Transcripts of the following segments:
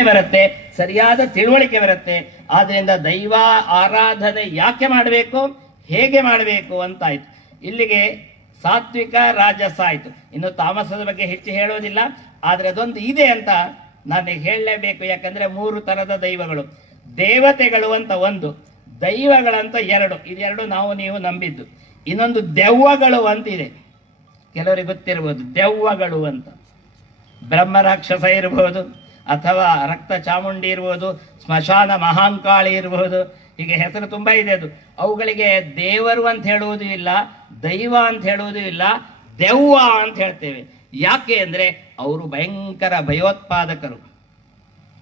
ಬರುತ್ತೆ, ಸರಿಯಾದ ತಿಳುವಳಿಕೆ ಬರುತ್ತೆ. ಆದ್ರಿಂದ ದೈವ ಆರಾಧನೆ ಯಾಕೆ ಮಾಡಬೇಕು, ಹೇಗೆ ಮಾಡಬೇಕು ಅಂತಾಯ್ತು ಇಲ್ಲಿಗೆ ಸಾತ್ವಿಕ ರಾಜಸ ಆಯ್ತು. ಇನ್ನು ತಾಮಸದ ಬಗ್ಗೆ ಹೆಚ್ಚು ಹೇಳೋದಿಲ್ಲ ಆದ್ರೆ ಅದೊಂದು ಇದೆ ಅಂತ ನಾನು ಹೇಳಲೇಬೇಕು. ಯಾಕಂದ್ರೆ ಮೂರು ತರದ ದೈವಗಳು. ದೇವತೆಗಳು ಅಂತ ಒಂದು ದೈವಗಳಂತ ಎರಡು. ಇದೆರಡು ನಾವು ನೀವು ನಂಬಿದ್ದು. ಇನ್ನೊಂದು ದೆವ್ವಗಳು ಅಂತ ಇದೆ. ಕೆಲವರಿಗೆ ಗೊತ್ತಿರ್ಬೋದು ದೆವ್ವಗಳು ಅಂತ. ಬ್ರಹ್ಮ ರಾಕ್ಷಸ ಇರಬಹುದು ಅಥವಾ ರಕ್ತ ಚಾಮುಂಡಿ ಇರ್ಬೋದು, ಸ್ಮಶಾನ ಮಹಾಂಕಾಳಿ ಇರಬಹುದು ಹೀಗೆ ಹೆಸರು ತುಂಬ ಇದೆ ಅದು. ಅವುಗಳಿಗೆ ದೇವರು ಅಂತ ಹೇಳುವುದೂ ಇಲ್ಲ, ದೈವ ಅಂತ ಹೇಳುವುದೂ ಇಲ್ಲ, ದೆವ್ವ ಅಂತ ಹೇಳ್ತೇವೆ. ಯಾಕೆ ಅಂದರೆ ಅವರು ಭಯಂಕರ ಭಯೋತ್ಪಾದಕರು.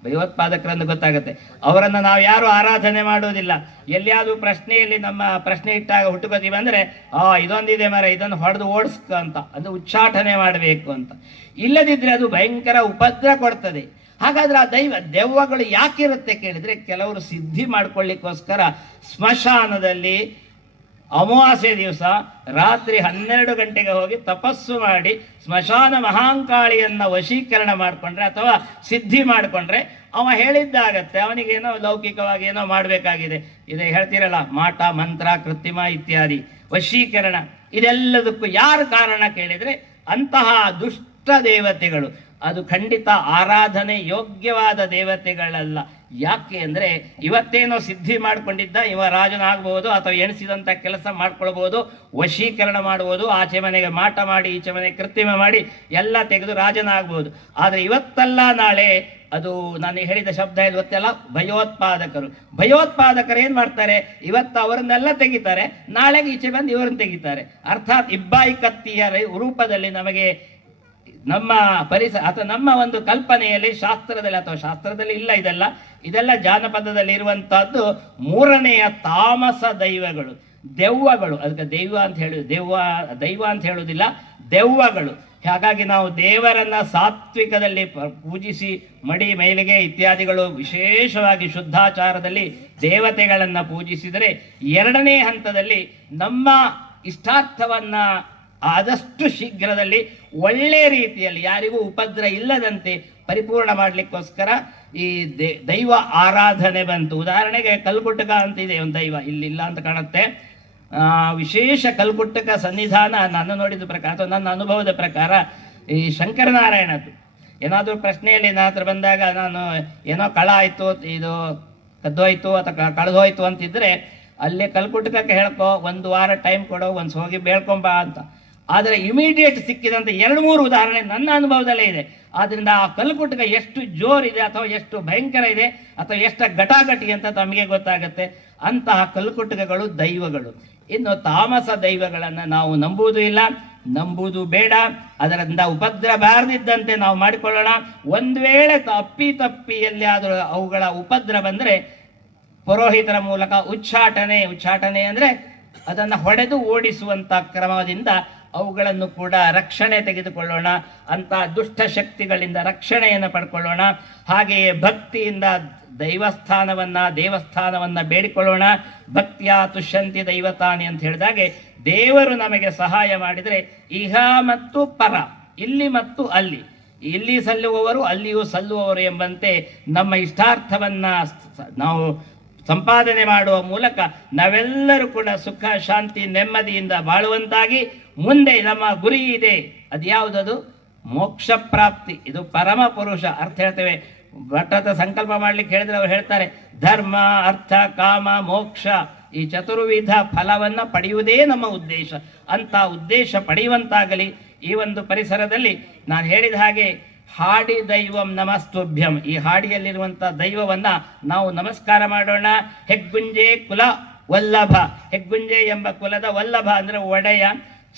ಭಯೋತ್ಪಾದಕರಂದು ಗೊತ್ತಾಗುತ್ತೆ. ಅವರನ್ನು ನಾವು ಯಾರು ಆರಾಧನೆ ಮಾಡುವುದಿಲ್ಲ. ಎಲ್ಲಿಯಾದರೂ ಪ್ರಶ್ನೆಯಲ್ಲಿ ನಮ್ಮ ಪ್ರಶ್ನೆ ಇಟ್ಟಾಗ ಹುಟ್ಟುಕೋತೀವಿ ಅಂದರೆ ಆ, ಇದೊಂದಿದೆ ಮರ, ಇದನ್ನು ಹೊಡೆದು ಓಡಿಸ್ಕ ಅಂತ, ಅದು ಉಚ್ಚಾಟನೆ ಮಾಡಬೇಕು ಅಂತ. ಇಲ್ಲದಿದ್ದರೆ ಅದು ಭಯಂಕರ ಉಪದ್ರ ಕೊಡ್ತದೆ. ಹಾಗಾದ್ರೆ ಆ ದೈವ ದೆವ್ವಗಳು ಯಾಕಿರುತ್ತೆ ಕೇಳಿದ್ರೆ ಕೆಲವರು ಸಿದ್ಧಿ ಮಾಡ್ಕೊಳ್ಳಿಕ್ಕೋಸ್ಕರ ಸ್ಮಶಾನದಲ್ಲಿ ಅಮಾವಾಸ್ಯೆ ದಿವಸ ರಾತ್ರಿ ಹನ್ನೆರಡು ಗಂಟೆಗೆ ಹೋಗಿ ತಪಸ್ಸು ಮಾಡಿ ಸ್ಮಶಾನ ಮಹಾಂಕಾಳಿಯನ್ನು ವಶೀಕರಣ ಮಾಡಿಕೊಂಡ್ರೆ ಅಥವಾ ಸಿದ್ಧಿ ಮಾಡಿಕೊಂಡ್ರೆ ಅವ ಹೇಳಿದ್ದಾಗತ್ತೆ, ಅವನಿಗೇನೋ ಲೌಕಿಕವಾಗಿ ಏನೋ ಮಾಡಬೇಕಾಗಿದೆ. ಇದೆ ಹೇಳ್ತೀರಲ್ಲ, ಮಾಟ, ಮಂತ್ರ ಕೃತ್ರಿಮ ಇತ್ಯಾದಿ, ವಶೀಕರಣ. ಇದೆಲ್ಲದಕ್ಕೂ ಯಾರು ಕಾರಣ ಕೇಳಿದ್ರೆ ಅಂತಹ ದುಷ್ಟ ದೇವತೆಗಳು. ಅದು ಖಂಡಿತ ಆರಾಧನೆ ಯೋಗ್ಯವಾದ ದೇವತೆಗಳಲ್ಲ. ಯಾಕೆ ಅಂದರೆ ಇವತ್ತೇನೋ ಸಿದ್ಧಿ ಮಾಡಿಕೊಂಡಿದ್ದ, ಇವ ರಾಜನಾಗಬಹುದು ಅಥವಾ ಎಣಿಸಿದಂಥ ಕೆಲಸ ಮಾಡ್ಕೊಳ್ಬೋದು, ವಶೀಕರಣ ಮಾಡ್ಬೋದು, ಆಚೆ ಮನೆಗೆ ಮಾಟ ಮಾಡಿ, ಈಚೆ ಮನೆಗೆ ಕೃತ್ರಿಮ ಮಾಡಿ ಎಲ್ಲ ತೆಗೆದು ರಾಜನಾಗ್ಬೋದು. ಆದರೆ ಇವತ್ತಲ್ಲ ನಾಳೆ, ಅದು ನಾನು ಹೇಳಿದ ಶಬ್ದ ಇವತ್ತೆಲ್ಲ ಭಯೋತ್ಪಾದಕರು. ಭಯೋತ್ಪಾದಕರು ಏನು ಮಾಡ್ತಾರೆ? ಇವತ್ತು ಅವರನ್ನೆಲ್ಲ ತೆಗಿತಾರೆ, ನಾಳೆಗೆ ಈಚೆ ಬಂದು ಇವರನ್ನು ತೆಗಿತಾರೆ. ಅರ್ಥಾತ್ ಇಬ್ಬಾಯಿ ಕತ್ತಿಯ ರೂಪದಲ್ಲಿ ನಮಗೆ ನಮ್ಮ ಪರಿಸರ ಅಥವಾ ನಮ್ಮ ಒಂದು ಕಲ್ಪನೆಯಲ್ಲಿ ಶಾಸ್ತ್ರದಲ್ಲಿ ಅಥವಾ ಶಾಸ್ತ್ರದಲ್ಲಿ ಇಲ್ಲ ಇದೆಲ್ಲ. ಇದೆಲ್ಲ ಜಾನಪದದಲ್ಲಿ ಇರುವಂತಹದ್ದು ಮೂರನೆಯ ತಾಮಸ ದೈವಗಳು. ದೆವ್ವಗಳು. ಅದಕ್ಕೆ ದೈವ ಅಂತ ಹೇಳಿ, ದೆವ್ವ, ದೈವ ಅಂತ ಹೇಳುವುದಿಲ್ಲ, ದೆವ್ವಗಳು. ಹಾಗಾಗಿ ನಾವು ದೇವರನ್ನ ಸಾತ್ವಿಕದಲ್ಲಿ ಪೂಜಿಸಿ ಮಡಿ, ಮೈಲಿಗೆ ಇತ್ಯಾದಿಗಳು ವಿಶೇಷವಾಗಿ ಶುದ್ಧಾಚಾರದಲ್ಲಿ ದೇವತೆಗಳನ್ನು ಪೂಜಿಸಿದರೆ ಎರಡನೇ ಹಂತದಲ್ಲಿ ನಮ್ಮ ಇಷ್ಟಾರ್ಥವನ್ನ ಆದಷ್ಟು ಶೀಘ್ರದಲ್ಲಿ ಒಳ್ಳೆ ರೀತಿಯಲ್ಲಿ ಯಾರಿಗೂ ಉಪದ್ರ ಇಲ್ಲದಂತೆ ಪರಿಪೂರ್ಣ ಮಾಡಲಿಕ್ಕೋಸ್ಕರ ಈ ದೈವ ಆರಾಧನೆ ಬಂತು. ಉದಾಹರಣೆಗೆ ಕಲ್ಗುಟ್ಟಕ ಅಂತ ಇದೆ, ಒಂದು ದೈವ. ಇಲ್ಲಿಲ್ಲ ಅಂತ ಕಾಣುತ್ತೆ. ವಿಶೇಷ ಕಲ್ಗುಟ್ಟಕ ಸನ್ನಿಧಾನ ನಾನು ನೋಡಿದ ಪ್ರಕಾರ, ಅಥವಾ ನನ್ನ ಅನುಭವದ ಪ್ರಕಾರ, ಈ ಶಂಕರನಾರಾಯಣದ್ದು. ಏನಾದರೂ ಪ್ರಶ್ನೆಯಲ್ಲಿ ನನ್ನ ಹತ್ರ ಬಂದಾಗ ನಾನು ಏನೋ ಕಳ ಆಯಿತು, ಇದು ಕದ್ದೋಯ್ತು ಅಥವಾ ಕಳೆದೋಯ್ತು ಅಂತಿದ್ರೆ, ಅಲ್ಲೇ ಕಲ್ಕುಟಕಕ್ಕೆ ಹೇಳ್ಕೊ ಒಂದು ವಾರ ಟೈಮ್ ಕೊಡೋ ಒಂದು ಹೋಗಿ ಬೇಳ್ಕೊಂಬ ಅಂತ. ಆದರೆ ಇಮಿಡಿಯೇಟ್ ಸಿಕ್ಕಿದಂತ ಎರಡು ಮೂರು ಉದಾಹರಣೆ ನನ್ನ ಅನುಭವದಲ್ಲೇ ಇದೆ. ಆದ್ರಿಂದ ಆ ಕಲ್ಕುಟಕ ಎಷ್ಟು ಜೋರಿದೆ ಅಥವಾ ಎಷ್ಟು ಭಯಂಕರ ಇದೆ ಅಥವಾ ಎಷ್ಟು ಘಟಾಘಟಿ ಅಂತ ತಮಗೆ ಗೊತ್ತಾಗುತ್ತೆ. ಅಂತಹ ಕಲ್ಕುಟಕಗಳು ದೈವಗಳು. ಇನ್ನು ತಾಮಸ ದೈವಗಳನ್ನು ನಾವು ನಂಬುವುದು ಇಲ್ಲ, ನಂಬುವುದು ಬೇಡ. ಅದರಿಂದ ಉಪದ್ರ ಬಾರದಿದ್ದಂತೆ ನಾವು ಮಾಡಿಕೊಳ್ಳೋಣ. ಒಂದು ವೇಳೆ ತಪ್ಪಿ ತಪ್ಪಿ ಎಲ್ಲಿಯಾದರೂ ಅವುಗಳ ಉಪದ್ರ ಬಂದರೆ ಪುರೋಹಿತರ ಮೂಲಕ ಉಚ್ಚಾಟನೆ ಉಚ್ಚಾಟನೆ ಅಂದರೆ ಅದನ್ನು ಹೊಡೆದು ಓಡಿಸುವಂತ ಕ್ರಮದಿಂದ ಅವುಗಳನ್ನು ಕೂಡ ರಕ್ಷಣೆ ತೆಗೆದುಕೊಳ್ಳೋಣ ಅಂತ ದುಷ್ಟ ಶಕ್ತಿಗಳಿಂದ ರಕ್ಷಣೆಯನ್ನು ಪಡ್ಕೊಳ್ಳೋಣ, ಹಾಗೆಯೇ ಭಕ್ತಿಯಿಂದ ದೈವಸ್ಥಾನವನ್ನು, ದೇವಸ್ಥಾನವನ್ನ ಬೇಡಿಕೊಳ್ಳೋಣ. ಭಕ್ತಿಯ ತುಷ್ಯಂತಿ ದೈವತಾನಿ ಅಂತ ಹೇಳಿದಾಗೆ ದೇವರು ನಮಗೆ ಸಹಾಯ ಮಾಡಿದರೆ ಇಹ ಮತ್ತು ಪರ, ಇಲ್ಲಿ ಮತ್ತು ಅಲ್ಲಿ. ಇಲ್ಲಿ ಸಲ್ಲುವವರು, ಅಲ್ಲಿಯೂ ಸಲ್ಲುವವರು ಎಂಬಂತೆ ನಮ್ಮ ಇಷ್ಟಾರ್ಥವನ್ನ ನಾವು ಸಂಪಾದನೆ ಮಾಡುವ ಮೂಲಕ ನಾವೆಲ್ಲರೂ ಕೂಡ ಸುಖ, ಶಾಂತಿ, ನೆಮ್ಮದಿಯಿಂದ ಬಾಳುವಂತಾಗಿ ಮುಂದೆ ನಮ್ಮ ಗುರಿ ಇದೆ. ಯಾವುದದು? ಮೋಕ್ಷ ಪ್ರಾಪ್ತಿ. ಇದು ಪರಮ ಪುರುಷ ಅರ್ಥ ಹೇಳ್ತೇವೆ. ಭಟ್ಟದ ಸಂಕಲ್ಪ ಮಾಡ್ಲಿಕ್ಕೆ ಹೇಳಿದ್ರೆ ಅವ್ರು ಹೇಳ್ತಾರೆ, ಧರ್ಮ, ಅರ್ಥ, ಕಾಮ, ಮೋಕ್ಷ ಈ ಚತುರ್ವಿಧ ಫಲವನ್ನ ಪಡೆಯುವುದೇ ನಮ್ಮ ಉದ್ದೇಶ. ಅಂತ ಉದ್ದೇಶ ಪಡೆಯುವಂತಾಗಲಿ. ಈ ಒಂದು ಪರಿಸರದಲ್ಲಿ ನಾನು ಹೇಳಿದ ಹಾಗೆ ಹಾಡಿ ದೈವಂ ನಮಸ್ತುಭ್ಯಂ. ಈ ಹಾಡಿಯಲ್ಲಿರುವಂಥ ದೈವವನ್ನ ನಾವು ನಮಸ್ಕಾರ ಮಾಡೋಣ. ಹೆಗ್ಗುಂಜೆ ಕುಲ ವಲ್ಲಭ. ಹೆಗ್ಗುಂಜೆ ಎಂಬ ಕುಲದ ವಲ್ಲಭ ಅಂದ್ರೆ ಒಡೆಯ.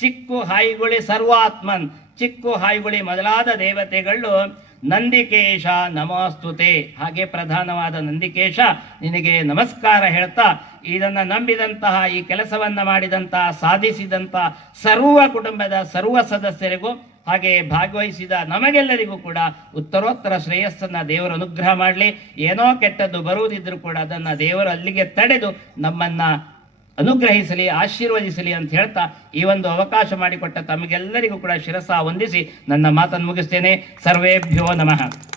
ಚಿಕ್ಕು ಹಾಯಿಗುಳಿ ಸರ್ವಾತ್ಮನ್. ಚಿಕ್ಕು ಹಾಯಿಗುಳಿ ಮೊದಲಾದ ದೇವತೆಗಳು ನಂದಿಕೇಶ ನಮಸ್ತುತೆ. ಹಾಗೆ ಪ್ರಧಾನವಾದ ನಂದಿಕೇಶ ನಿನಗೆ ನಮಸ್ಕಾರ ಹೇಳ್ತಾ ಇದನ್ನ ನಂಬಿದಂತಹ ಈ ಕೆಲಸವನ್ನ ಮಾಡಿದಂತಹ ಸಾಧಿಸಿದಂತಹ ಸರ್ವ ಕುಟುಂಬದ ಸರ್ವ ಸದಸ್ಯರಿಗೂ ಹಾಗೆ ಭಾಗವಹಿಸಿದ ನಮಗೆಲ್ಲರಿಗೂ ಕೂಡ ಉತ್ತರೋತ್ತರ ಶ್ರೇಯಸ್ಸನ್ನ ದೇವರು ಅನುಗ್ರಹ ಮಾಡಲಿ. ಏನೋ ಕೆಟ್ಟದ್ದು ಬರುವುದಿದ್ರೂ ಕೂಡ ಅದನ್ನ ದೇವರು ಅಲ್ಲಿಗೆ ತಡೆದು ನಮ್ಮನ್ನ ಅನುಗ್ರಹಿಸಲಿ, ಆಶೀರ್ವದಿಸಲಿ ಅಂತ ಹೇಳ್ತಾ ಈ ಒಂದು ಅವಕಾಶ ಮಾಡಿಕೊಟ್ಟ ತಮಗೆಲ್ಲರಿಗೂ ಕೂಡ ಶಿರಸ ವಂದಿಸಿ ನನ್ನ ಮಾತನ್ನು ಮುಗಿಸ್ತೇನೆ. ಸರ್ವೇಭ್ಯೋ ನಮಃ.